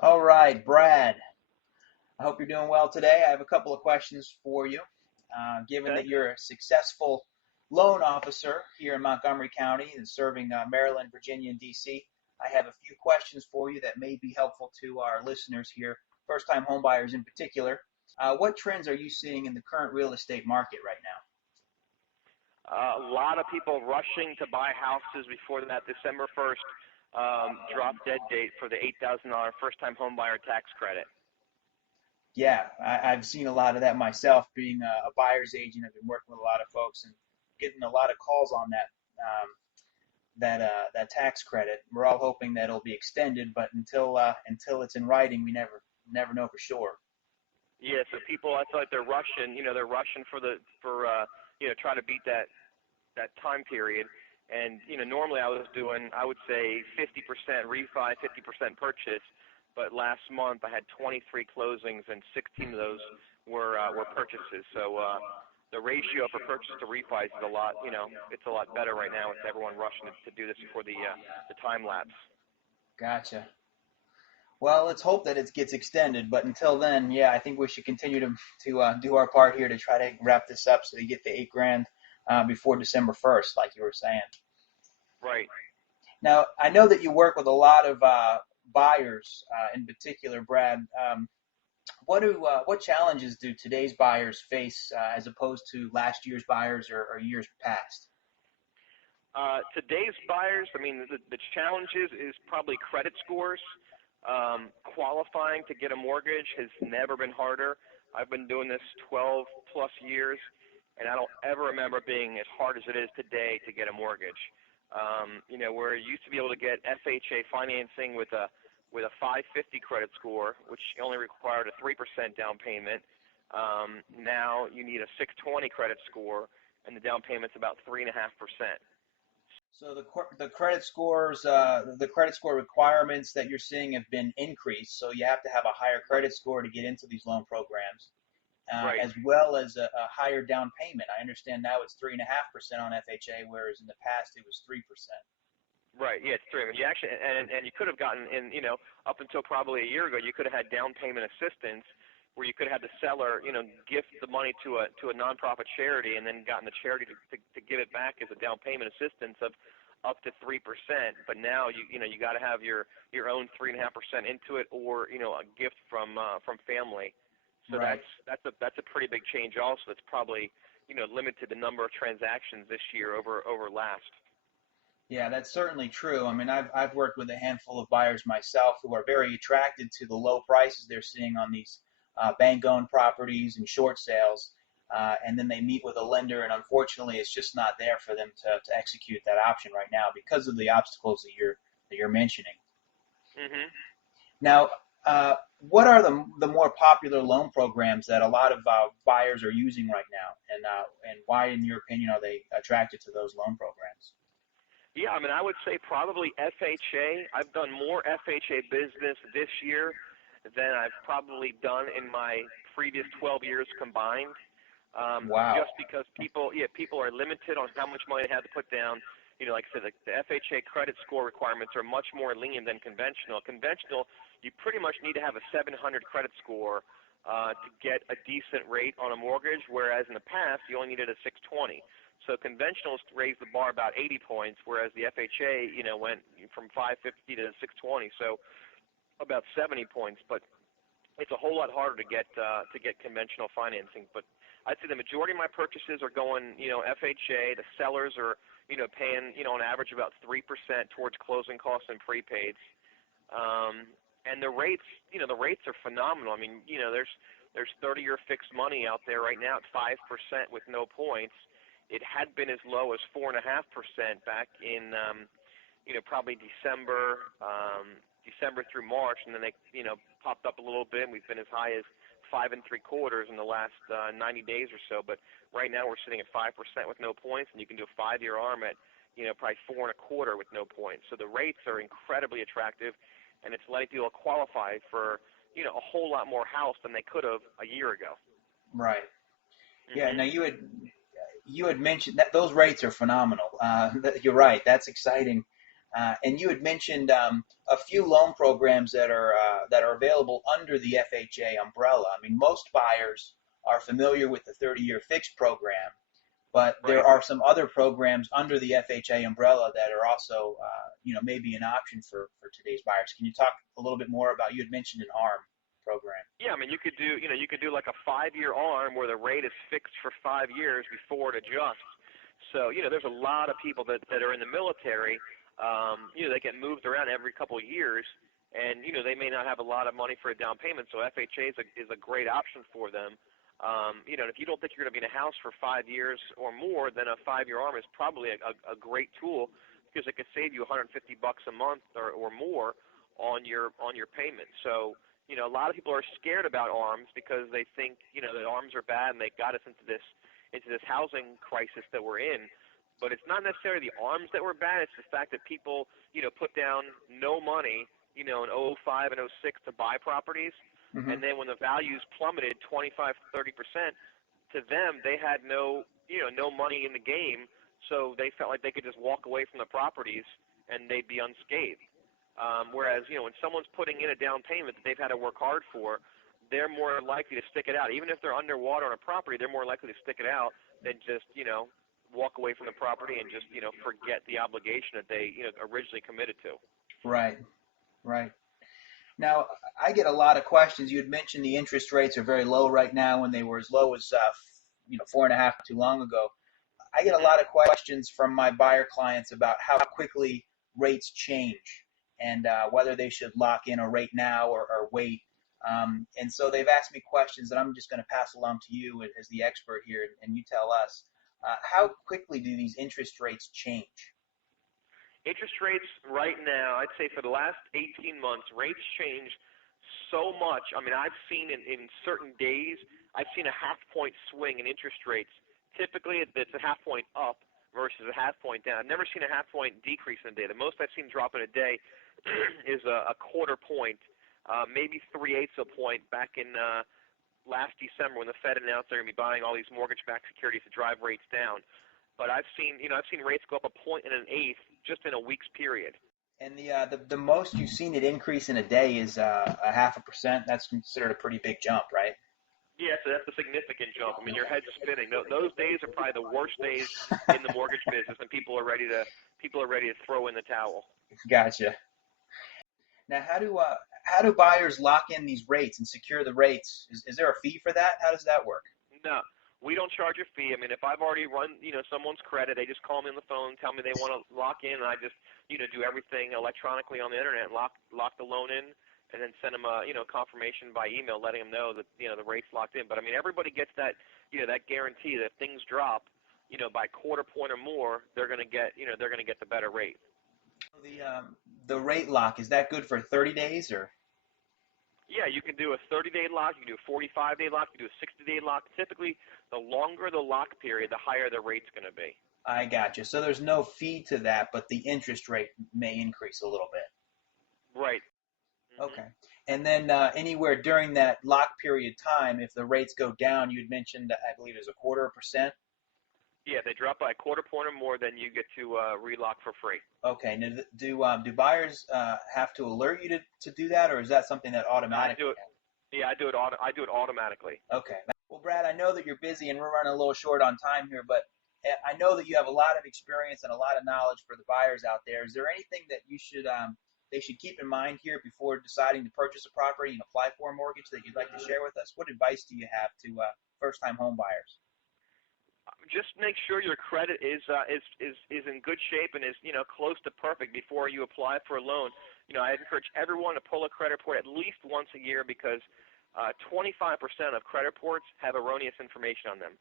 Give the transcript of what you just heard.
All right, Brad. I hope you're doing well today. I have a couple of questions for you. Given Okay. that you're a successful loan officer here in Montgomery County and serving Maryland, Virginia, and D.C., I have a few questions for you that may be helpful to our listeners here, first-time homebuyers in particular. What trends are you seeing in the current real estate market right now? A lot of people rushing to buy houses before that December 1st drop dead date for the $8,000 first-time home buyer tax credit. Yeah, I've seen a lot of that myself. Being a buyer's agent, I've been working with a lot of folks and getting a lot of calls on that tax credit. We're all hoping that it'll be extended, but until it's in writing, we never know for sure. Yeah, so people, I feel like they're rushing. They're rushing for try to beat that time period. And normally I would say 50% refi, 50% purchase. But last month I had 23 closings and 16 of those were purchases. So the ratio for purchase to refis is a lot. It's a lot better right now with everyone rushing to do this before the time lapse. Gotcha. Well, let's hope that it gets extended, but until then, yeah, I think we should continue to do our part here to try to wrap this up so you get the 8 grand before December 1st, like you were saying. Right. Now, I know that you work with a lot of buyers, in particular, Brad. What challenges do today's buyers face as opposed to last year's buyers or years past? Today's buyers, I mean, the challenges is probably credit scores. Qualifying to get a mortgage has never been harder. I've been doing this 12 plus years, and I don't ever remember being as hard as it is today to get a mortgage. Where you used to be able to get FHA financing with a 550 credit score, which only required a 3% down payment. Now you need a 620 credit score, and the down payment's about 3.5%. So the credit score requirements that you're seeing have been increased. So you have to have a higher credit score to get into these loan programs, Right. as well as a higher down payment. I understand now it's 3.5% on FHA, whereas in the past it was 3%. Right. Yeah, it's true. You actually, and you could have gotten in, up until probably a year ago, you could have had down payment assistance, where you could have had the seller, gift the money to a nonprofit charity, and then gotten the charity to give it back as a down payment assistance of up to 3%. But now you got to have your own 3.5% into it, or a gift from family. So Right. that's a pretty big change. Also, that's probably limited the number of transactions this year over last. Yeah, that's certainly true. I mean, I've worked with a handful of buyers myself who are very attracted to the low prices they're seeing on these bank-owned properties and short sales, and then they meet with a lender, and unfortunately, it's just not there for them to execute that option right now because of the obstacles that you're mentioning. Mhm. Now, what are the more popular loan programs that a lot of buyers are using right now, and why, in your opinion, are they attracted to those loan programs? Yeah, I mean, I would say probably FHA. I've done more FHA business this year than I've probably done in my previous 12 years combined. Wow. Just because people are limited on how much money they have to put down. Like I said, the FHA credit score requirements are much more lenient than conventional. Conventional, you pretty much need to have a 700 credit score to get a decent rate on a mortgage, whereas in the past you only needed a 620. So conventionals raised the bar about 80 points, whereas the FHA, went from 550 to 620, so about 70 points. But it's a whole lot harder to get conventional financing. But I'd say the majority of my purchases are going, FHA. The sellers are, paying, on average about 3% towards closing costs and prepaids. And the rates are phenomenal. I mean, there's 30-year fixed money out there right now at 5% with no points. It had been as low as 4.5% back in, probably December through March, and then they, popped up a little bit. And we've been as high as 5.75% in the last 90 days or so. But right now we're sitting at 5% with no points, and you can do a 5-year ARM at, probably 4.25% with no points. So the rates are incredibly attractive, and it's letting people qualify for, a whole lot more house than they could have a year ago. Right. Yeah. Mhm. Now you had mentioned that those rates are phenomenal. You're right. That's exciting. And you had mentioned a few loan programs that are available under the FHA umbrella. I mean, most buyers are familiar with the 30-year fixed program, but there Right. are some other programs under the FHA umbrella that are also, maybe an option for today's buyers. Can you talk a little bit more about? You had mentioned an ARM program. Yeah, I mean, you could do like a 5-year ARM where the rate is fixed for 5 years before it adjusts. So, there's a lot of people that are in the military, they get moved around every couple of years, and, they may not have a lot of money for a down payment, so FHA is a great option for them. And if you don't think you're going to be in a house for 5 years or more, then a 5-year ARM is probably a great tool because it could save you $150 a month or more on your payment. So, a lot of people are scared about ARMs because they think, that ARMs are bad and they got us into this housing crisis that we're in. But it's not necessarily the ARMs that were bad. It's the fact that people, put down no money, in 05 and 06 to buy properties. Mm-hmm. And then when the values plummeted 25, 30%, to them, they had no money in the game. So they felt like they could just walk away from the properties and they'd be unscathed. Whereas, when someone's putting in a down payment that they've had to work hard for, they're more likely to stick it out. Even if they're underwater on a property, they're more likely to stick it out than just, walk away from the property and just, forget the obligation that they, originally committed to. Right, right. Now, I get a lot of questions. You had mentioned the interest rates are very low right now, when they were as low as 4.5 too long ago. I get a lot of questions from my buyer clients about how quickly rates change and whether they should lock in a rate now or wait. And so they've asked me questions that I'm just going to pass along to you as the expert here, and you tell us. How quickly do these interest rates change? Interest rates right now, I'd say for the last 18 months, rates change so much. I mean, I've seen in certain days, I've seen a half-point swing in interest rates. Typically, it's a half-point up versus a half-point down. I've never seen a half-point decrease in a day. The most I've seen drop in a day is a quarter point, maybe 3/8 of a point back in last December when the Fed announced they're going to be buying all these mortgage-backed securities to drive rates down. But I've seen rates go up a point and an eighth just in a week's period. And the most you've seen it increase in a day is a 0.5%. That's considered a pretty big jump, right? Yeah, so that's a significant jump. I mean, your head's spinning. Those days are probably the worst days in the mortgage business, and people are ready to throw in the towel. Gotcha. Now, how do buyers lock in these rates and secure the rates? Is there a fee for that? How does that work? No, we don't charge a fee. I mean, if I've already run, someone's credit, they just call me on the phone, tell me they want to lock in, and I just, do everything electronically on the internet, lock the loan in, and then send them a, confirmation by email, letting them know that, the rate's locked in. But I mean, everybody gets that, that guarantee that if things drop, by quarter point or more, they're going to get the better rate. The rate lock, is that good for 30 days or? Yeah, you can do a 30-day lock, you can do a 45-day lock, you can do a 60-day lock. Typically, the longer the lock period, the higher the rate's going to be. I gotcha. So there's no fee to that, but the interest rate may increase a little bit. Right. Mm-hmm. Okay. And then anywhere during that lock period time, if the rates go down, you'd mentioned, I believe it was 0.25%. Yeah, if they drop by a quarter point or more, then you get to relock for free. Okay. Now, do buyers have to alert you to do that, or is that something that automatically? I do it automatically. Okay. Well, Brad, I know that you're busy and we're running a little short on time here, but I know that you have a lot of experience and a lot of knowledge for the buyers out there. Is there anything that they should keep in mind here before deciding to purchase a property and apply for a mortgage that you'd like to share with us? What advice do you have to first-time home buyers? Just make sure your credit is in good shape and is close to perfect before you apply for a loan. I encourage everyone to pull a credit report at least once a year because 25% of credit reports have erroneous information on them.